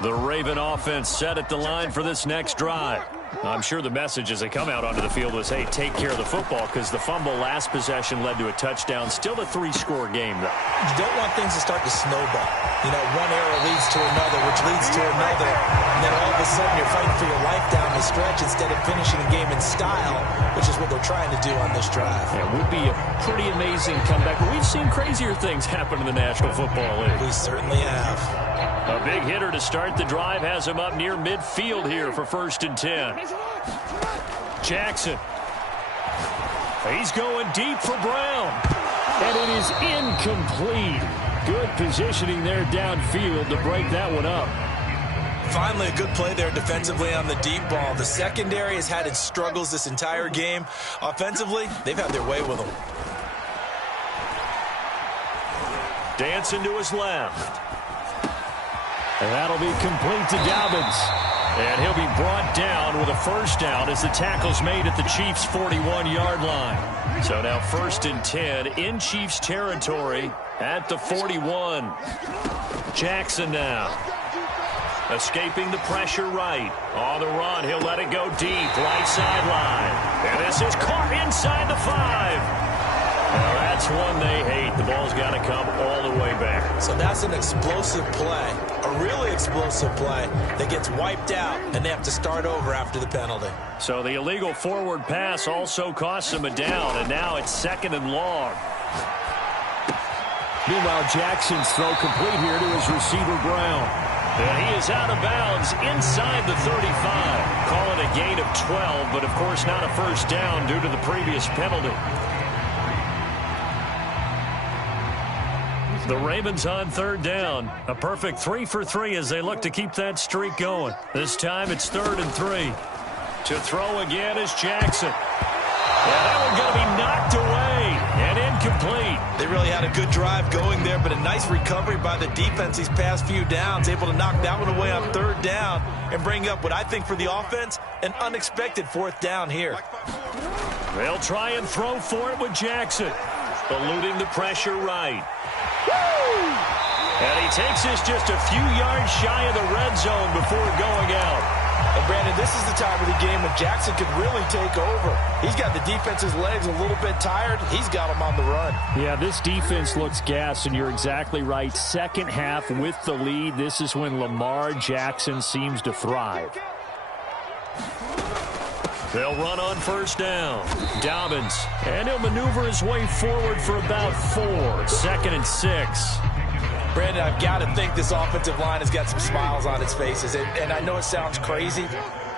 The Raven offense set at the line for this next drive. I'm sure the message as they come out onto the field was, hey, take care of the football, because the fumble last possession led to a touchdown. Still a 3-score game, though. You don't want things to start to snowball. You know, one error leads to another, which leads to another. And then all of a sudden you're fighting for your life down the stretch instead of finishing the game in style, which is what they're trying to do on this drive. Yeah, it would be a pretty amazing comeback. But we've seen crazier things happen in the National Football League. We certainly have. A big hitter to start the drive has him up near midfield here for 1st and 10. Jackson. He's going deep for Brown. And it is incomplete. Good positioning there downfield to break that one up. Finally, a good play there defensively on the deep ball. The secondary has had its struggles this entire game. Offensively, they've had their way with them. Dancing to his left. And that'll be complete to Dobbins. And he'll be brought down with a first down as the tackle's made at the Chiefs' 41-yard line. So now 1st and 10 in Chiefs territory at the 41. Jackson now. Escaping the pressure right. On the run, he'll let it go deep. Right sideline. And this is caught inside the 5. Well, that's one they hate. The ball's got to come all the way back. So that's an explosive play, a really explosive play that gets wiped out, and they have to start over after the penalty. So the illegal forward pass also costs him a down, and now it's 2nd and long. Meanwhile, Jackson's throw complete here to his receiver, Brown. And he is out of bounds inside the 35. Call it a gain of 12, but of course not a first down due to the previous penalty. The Ravens on 3rd down. A perfect 3 for 3 as they look to keep that streak going. This time it's 3rd and 3. To throw again is Jackson. And that one's going to be knocked away and incomplete. They really had a good drive going there, but a nice recovery by the defense these past few downs, able to knock that one away on 3rd down and bring up what I think for the offense, an unexpected 4th down here. They'll try and throw for it with Jackson. Eluding the pressure right. And he takes this just a few yards shy of the red zone before going out. And Brandon, this is the time of the game when Jackson could really take over. He's got the defense's legs a little bit tired. He's got them on the run. Yeah, this defense looks gassed, and you're exactly right. Second half with the lead, this is when Lamar Jackson seems to thrive. They'll run on 1st down. Dobbins. And he'll maneuver his way forward for about 4. 2nd and 6. Brandon, I've got to think this offensive line has got some smiles on its faces. And I know it sounds crazy,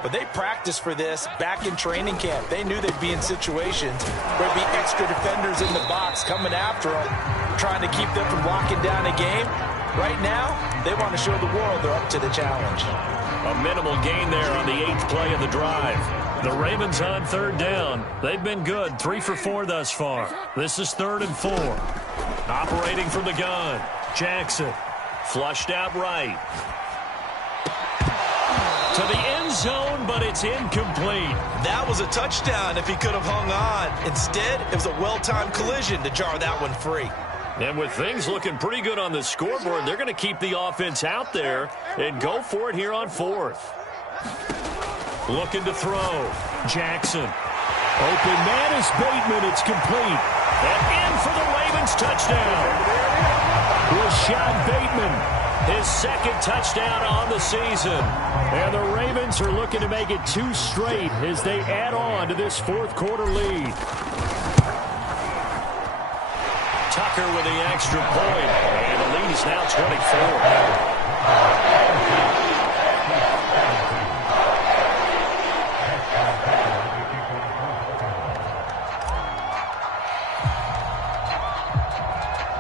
but they practiced for this back in training camp. They knew they'd be in situations where there'd be extra defenders in the box coming after them, trying to keep them from locking down a game. Right now, they want to show the world they're up to the challenge. A minimal gain there on the 8th play of the drive. The Ravens on 3rd down. They've been good, 3 for 4 thus far. This is 3rd and 4. Operating from the gun. Jackson. Flushed out right. To the end zone, but it's incomplete. That was a touchdown if he could have hung on. Instead, it was a well-timed collision to jar that one free. And with things looking pretty good on the scoreboard, they're going to keep the offense out there and go for it here on 4th. Looking to throw. Jackson. Open man is Bateman. It's complete. And in for the Ravens touchdown. Rashad Bateman. His second touchdown on the season. And the Ravens are looking to make it 2 straight as they add on to this 4th quarter lead. Tucker with the extra point. And the lead is now 24.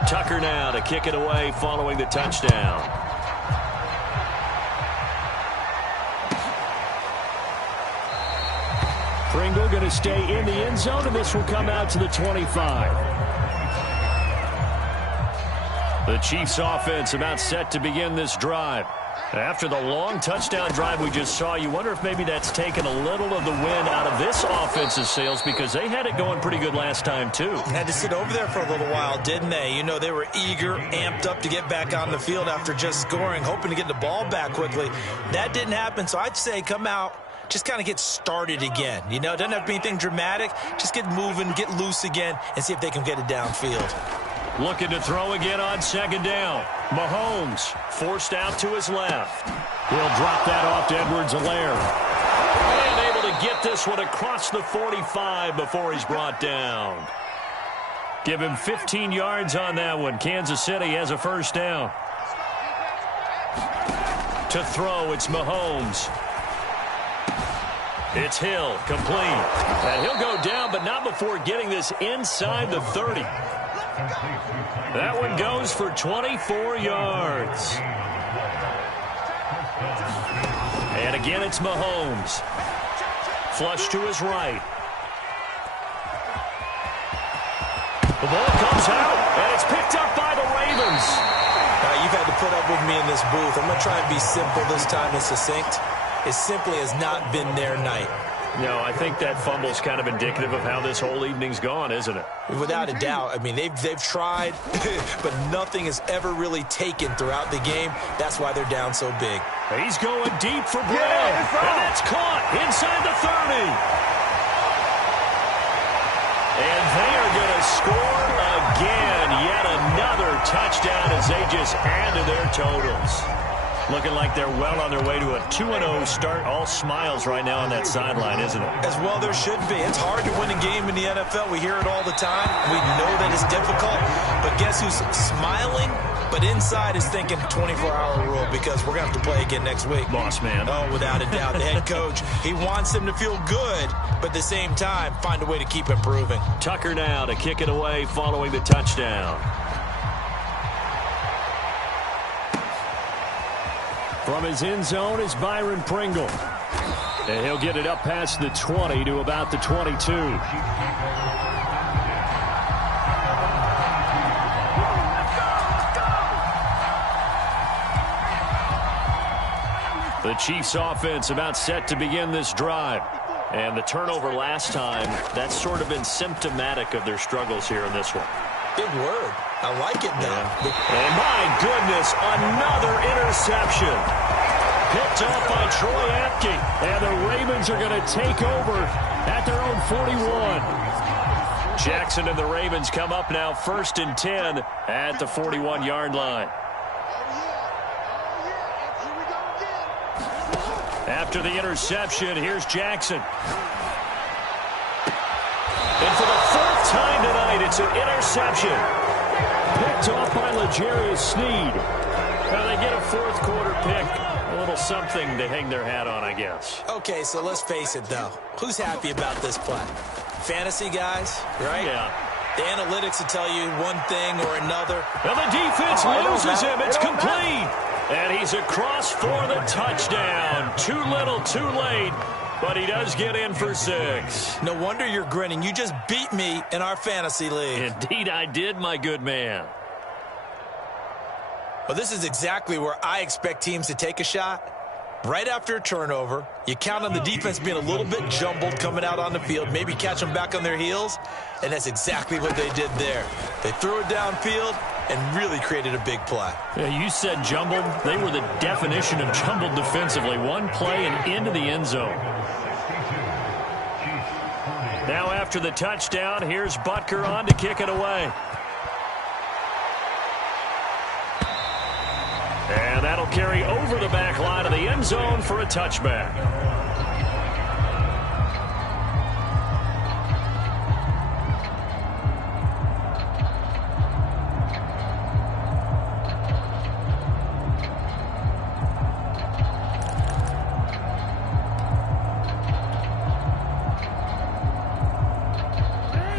Tucker now to kick it away following the touchdown. Pringle going to stay in the end zone, and this will come out to the 25. The Chiefs offense about set to begin this drive. After the long touchdown drive we just saw, you wonder if maybe that's taken a little of the wind out of this offense's sails because they had it going pretty good last time too. Had to sit over there for a little while, didn't they? You know, they were eager, amped up to get back on the field after just scoring, hoping to get the ball back quickly. That didn't happen, so I'd say come out, just kind of get started again. You know, it doesn't have to be anything dramatic. Just get moving, get loose again, and see if they can get it downfield. Looking to throw again on second down. Mahomes forced out to his left. He'll drop that off to Edwards-Helaire. And able to get this one across the 45 before he's brought down. Give him 15 yards on that one. Kansas City has a first down. To throw, it's Mahomes. It's Hill, complete. And he'll go down, but not before getting this inside the 30. That one goes for 24 yards. And again, it's Mahomes. Flush to his right. The ball comes out, and it's picked up by the Ravens. You've had to put up with me in this booth. I'm going to try and be simple this time and succinct. It simply has not been their night. No, I think that fumble's kind of indicative of how this whole evening's gone, isn't it? Without a doubt. I mean, they've tried, but nothing has ever really taken throughout the game. That's why they're down so big. He's going deep for Brown, and that's caught inside the 30. And they are going to score again. Yet another touchdown as they just add to their totals. Looking like they're well on their way to a 2-0 start. All smiles right now on that sideline, isn't it? As well there should be. It's hard to win a game in the NFL. We hear it all the time. We know that it's difficult. But guess who's smiling? But inside is thinking 24-hour rule because we're going to have to play again next week. Boss man. Oh, without a doubt. The head coach, he wants them to feel good, but at the same time, find a way to keep improving. Tucker now to kick it away following the touchdown. From his end zone is Byron Pringle. And he'll get it up past the 20 to about the 22. The Chiefs offense about set to begin this drive. And the turnover last time, that's sort of been symptomatic of their struggles here in this one. Big word. I like it now. Yeah. And my goodness, another interception. Picked off by Troy Apke. And the Ravens are going to take over at their own 41. Jackson and the Ravens come up now 1st and 10 at the 41-yard line. After the interception, here's Jackson. And for the 4th time tonight, it's an interception. Picked off by L'Jarius Sneed. Now they get a 4th quarter pick. A little something to hang their hat on, I guess. Okay, so let's face it, though. Who's happy about this play? Fantasy guys, right? Yeah. The analytics will tell you one thing or another. Now the defense loses him. It's complete. And he's across for the touchdown. Too little, too late. But he does get in for 6. No wonder you're grinning. You just beat me in our fantasy league. Indeed I did, my good man. Well, this is exactly where I expect teams to take a shot. Right after a turnover, you count on the defense being a little bit jumbled coming out on the field, maybe catch them back on their heels, and that's exactly what they did there. They threw it downfield and really created a big play. Yeah, you said jumbled. They were the definition of jumbled defensively. One play and into the end zone. Now after the touchdown, here's Butker on to kick it away. And that'll carry over the back line of the end zone for a touchback.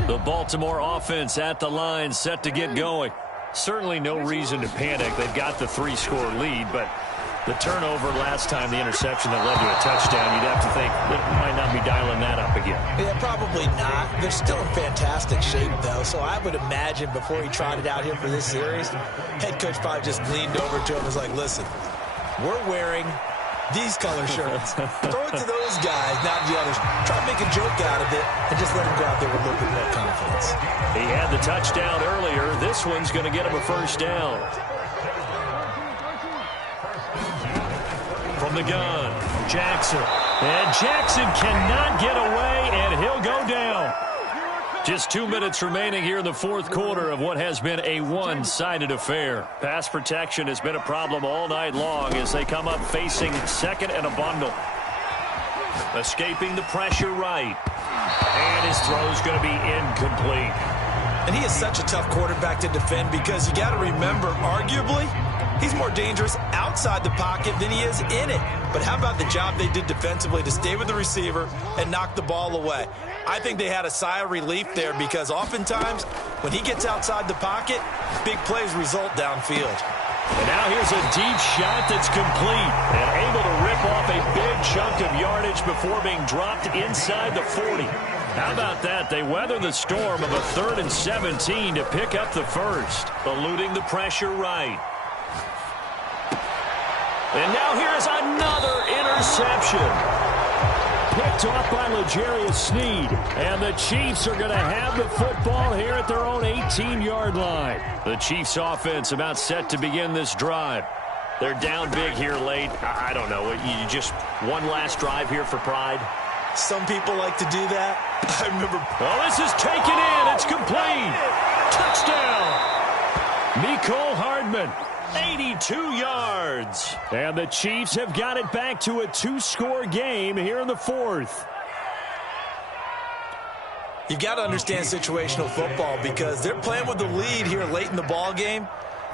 The Baltimore offense at the line, set to get going. Certainly no reason to panic. They've got the 3-score lead, but the turnover last time, the interception that led to a touchdown, you'd have to think that might not be dialing that up again. Yeah, probably not. They're still in fantastic shape, though, so I would imagine before he trotted out here for this series, head coach probably just leaned over to him and was like, listen, we're wearing these color shirts. Throw it to those guys, not the others. Try to make a joke out of it and just let him go out there with a little bit more confidence. He had the touchdown earlier. This one's going to get him a first down. From the gun, Jackson. And Jackson cannot get away, and he'll go down. Just 2 minutes remaining here in the fourth quarter of what has been a one-sided affair. Pass protection has been a problem all night long as they come up facing second and a bundle. Escaping the pressure right. And his throw's going to be incomplete. And he is such a tough quarterback to defend because you got to remember, arguably, he's more dangerous outside the pocket than he is in it. But how about the job they did defensively to stay with the receiver and knock the ball away? I think they had a sigh of relief there because oftentimes when he gets outside the pocket, big plays result downfield. And now here's a deep shot that's complete and able to rip off a big chunk of yardage before being dropped inside the 40. How about that? They weather the storm of a 3rd and 17 to pick up the first, eluding the pressure right. And now here's another interception. Picked off by L'Jarius Sneed. And the Chiefs are going to have the football here at their own 18-yard line. The Chiefs offense about set to begin this drive. They're down big here late. I don't know. You just one last drive here for pride? Some people like to do that. I remember. Oh, this is taken in. It's complete. Touchdown. Mecole Hardman. 82 yards. And the Chiefs have got it back to a 2-score game here in the fourth. You've got to understand situational football because they're playing with the lead here late in the ball game.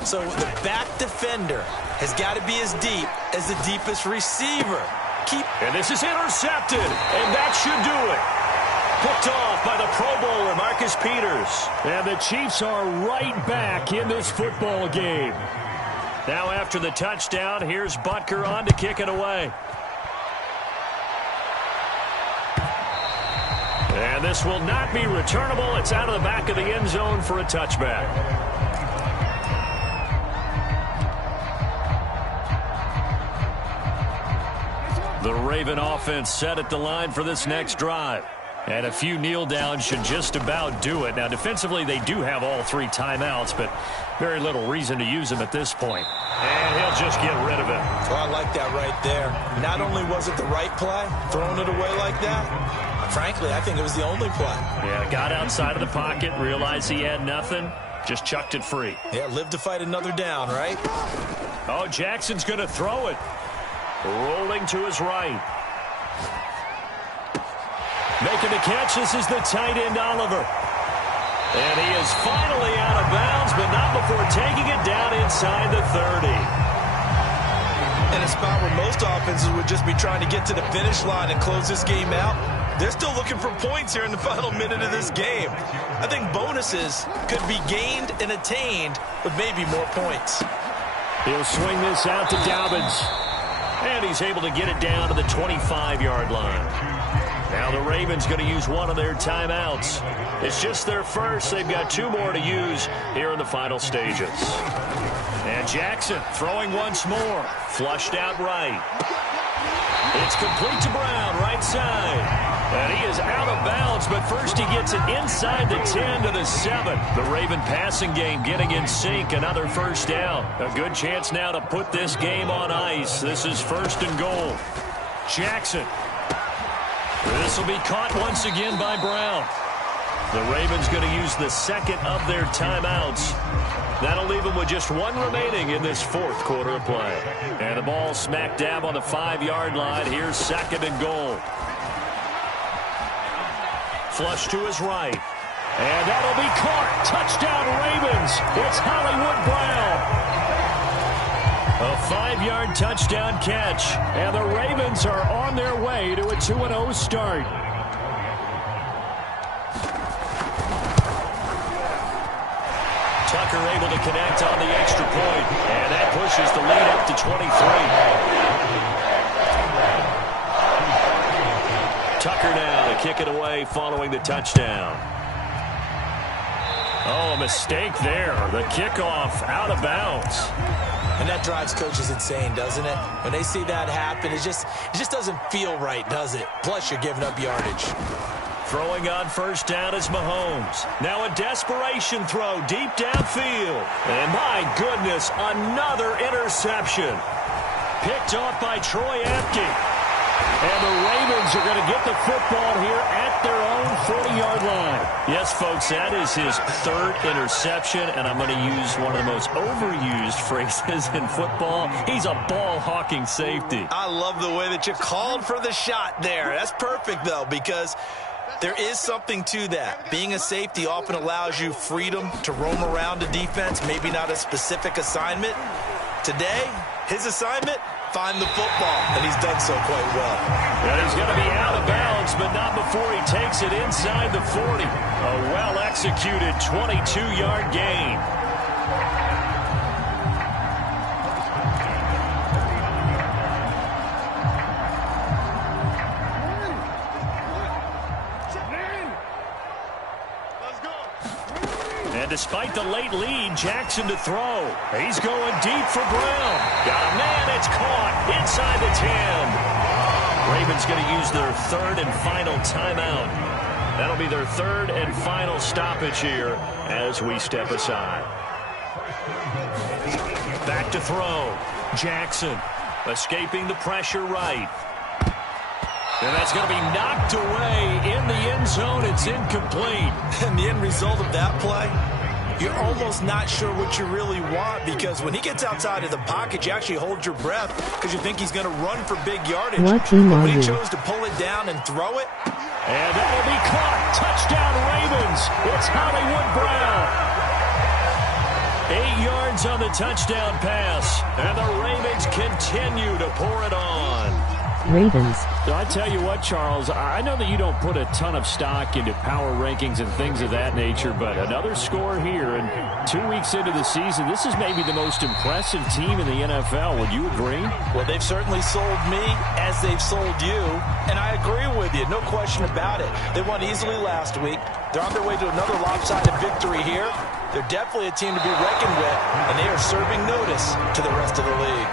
So the back defender has got to be as deep as the deepest receiver. And this is intercepted, and that should do it. Picked off by the Pro Bowler, Marcus Peters. And the Chiefs are right back in this football game. Now after the touchdown, here's Butker on to kick it away. And this will not be returnable. It's out of the back of the end zone for a touchback. The Raven offense set at the line for this next drive. And a few kneel downs should just about do it. Now, defensively, they do have all 3 timeouts, but very little reason to use them at this point. And he'll just get rid of it. Well, I like that right there. Not only was it the right play, throwing it away like that, frankly, I think it was the only play. Yeah, got outside of the pocket, realized he had nothing, just chucked it free. Yeah, live to fight another down, right? Oh, Jackson's going to throw it. Rolling to his right. Making the catch, this is the tight end, Oliver. And he is finally out of bounds, but not before taking it down inside the 30. In a spot where most offenses would just be trying to get to the finish line and close this game out, they're still looking for points here in the final minute of this game. I think bonuses could be gained and attained with maybe more points. He'll swing this out to Dobbins. And he's able to get it down to the 25-yard line. Now the Ravens going to use one of their timeouts. It's just their first. They've got 2 more to use here in the final stages. And Jackson throwing once more. Flushed out right. It's complete to Brown, right side. And he is out of bounds, but first he gets it inside the 10 to the 7. The Raven passing game getting in sync. Another first down. A good chance now to put this game on ice. This is 1st and goal. Jackson. This will be caught once again by Brown. The Ravens going to use the second of their timeouts. That'll leave them with just one remaining in this 4th quarter of play. And the ball smack dab on the 5-yard line. Here's 2nd and goal. Flush to his right. And that'll be caught. Touchdown Ravens. It's Hollywood Brown. A 5-yard touchdown catch. And the Ravens are on their way to a 2-0 start. Tucker able to connect on the extra point. And that pushes the lead up to 23. Tucker now to kick it away following the touchdown. Oh, a mistake there. The kickoff out of bounds. And that drives coaches insane, doesn't it? When they see that happen, it just doesn't feel right, does it? Plus, you're giving up yardage. Throwing on first down is Mahomes. Now a desperation throw deep downfield. And my goodness, another interception. Picked off by Troy Apke. And the Ravens are going to get the football here at their own 40-yard line. Yes, folks, that is his 3rd interception, and I'm going to use one of the most overused phrases in football. He's a ball-hawking safety. I love the way that you called for the shot there. That's perfect, though, because there is something to that. Being a safety often allows you freedom to roam around a defense, maybe not a specific assignment. Today, his assignment, find the football, and he's done so quite well. And he's going to be out of bounds, but not before he takes it inside the 40. A well-executed 22-yard gain. And despite the late lead, Jackson to throw. He's going deep for Brown. Got a man, it's caught inside the 10. Ravens going to use their 3rd and final timeout. That'll be their 3rd and final stoppage here as we step aside. Back to throw. Jackson escaping the pressure right. And that's going to be knocked away in the end zone. It's incomplete. And the end result of that play, you're almost not sure what you really want, because when he gets outside of the pocket, you actually hold your breath because you think he's going to run for big yardage. What team are when he you? chose to pull it down and throw it. And that'll be caught. Touchdown Ravens. It's Hollywood Brown. 8 yards on the touchdown pass. And the Ravens continue to pour it on. Ravens. So I tell you what, Charles, I know that you don't put a ton of stock into power rankings and things of that nature, but another score here, and 2 weeks into the season, this is maybe the most impressive team in the NFL. Would you agree? Well, they've certainly sold me as they've sold you, and I agree with you, no question about it. They won easily last week. They're on their way to another lopsided victory here. They're definitely a team to be reckoned with, and they are serving notice to the rest of the league.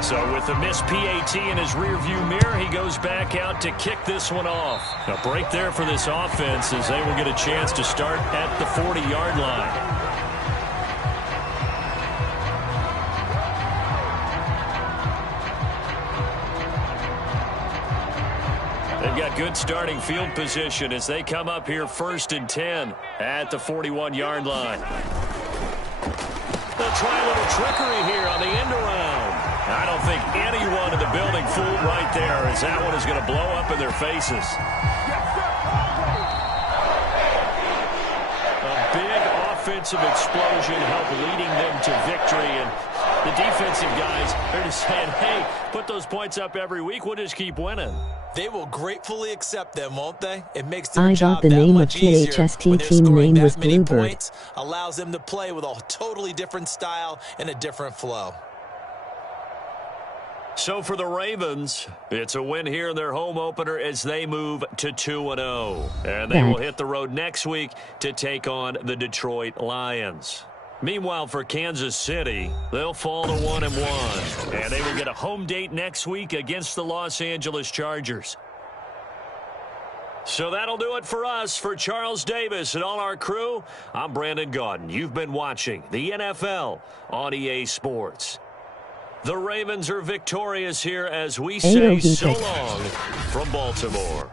So with the missed PAT in his rearview mirror, he goes back out to kick this one off. A break there for this offense as they will get a chance to start at the 40-yard line. They've got good starting field position as they come up here 1st and 10 at the 41-yard line. They'll try a little trickery here on the end around. I don't think anyone in the building fooled right there, as that one is going to blow up in their faces. A big offensive explosion helped leading them to victory, and the defensive guys are just saying, hey, put those points up every week, we'll just keep winning. They will gratefully accept them, won't they? It makes their I job thought the that name of much easier THST when they're team scoring name that was many Bluebird. points, allows them to play with a totally different style and a different flow. So for the Ravens, it's a win here in their home opener as they move to 2-0. And they will hit the road next week to take on the Detroit Lions. Meanwhile, for Kansas City, they'll fall to 1-1. And they will get a home date next week against the Los Angeles Chargers. So that'll do it for us. For Charles Davis and all our crew, I'm Brandon Gaudin. You've been watching the NFL on EA Sports. The Ravens are victorious here as we say so long from Baltimore.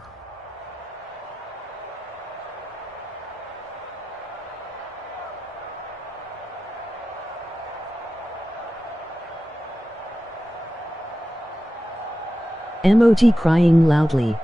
Emoji crying loudly.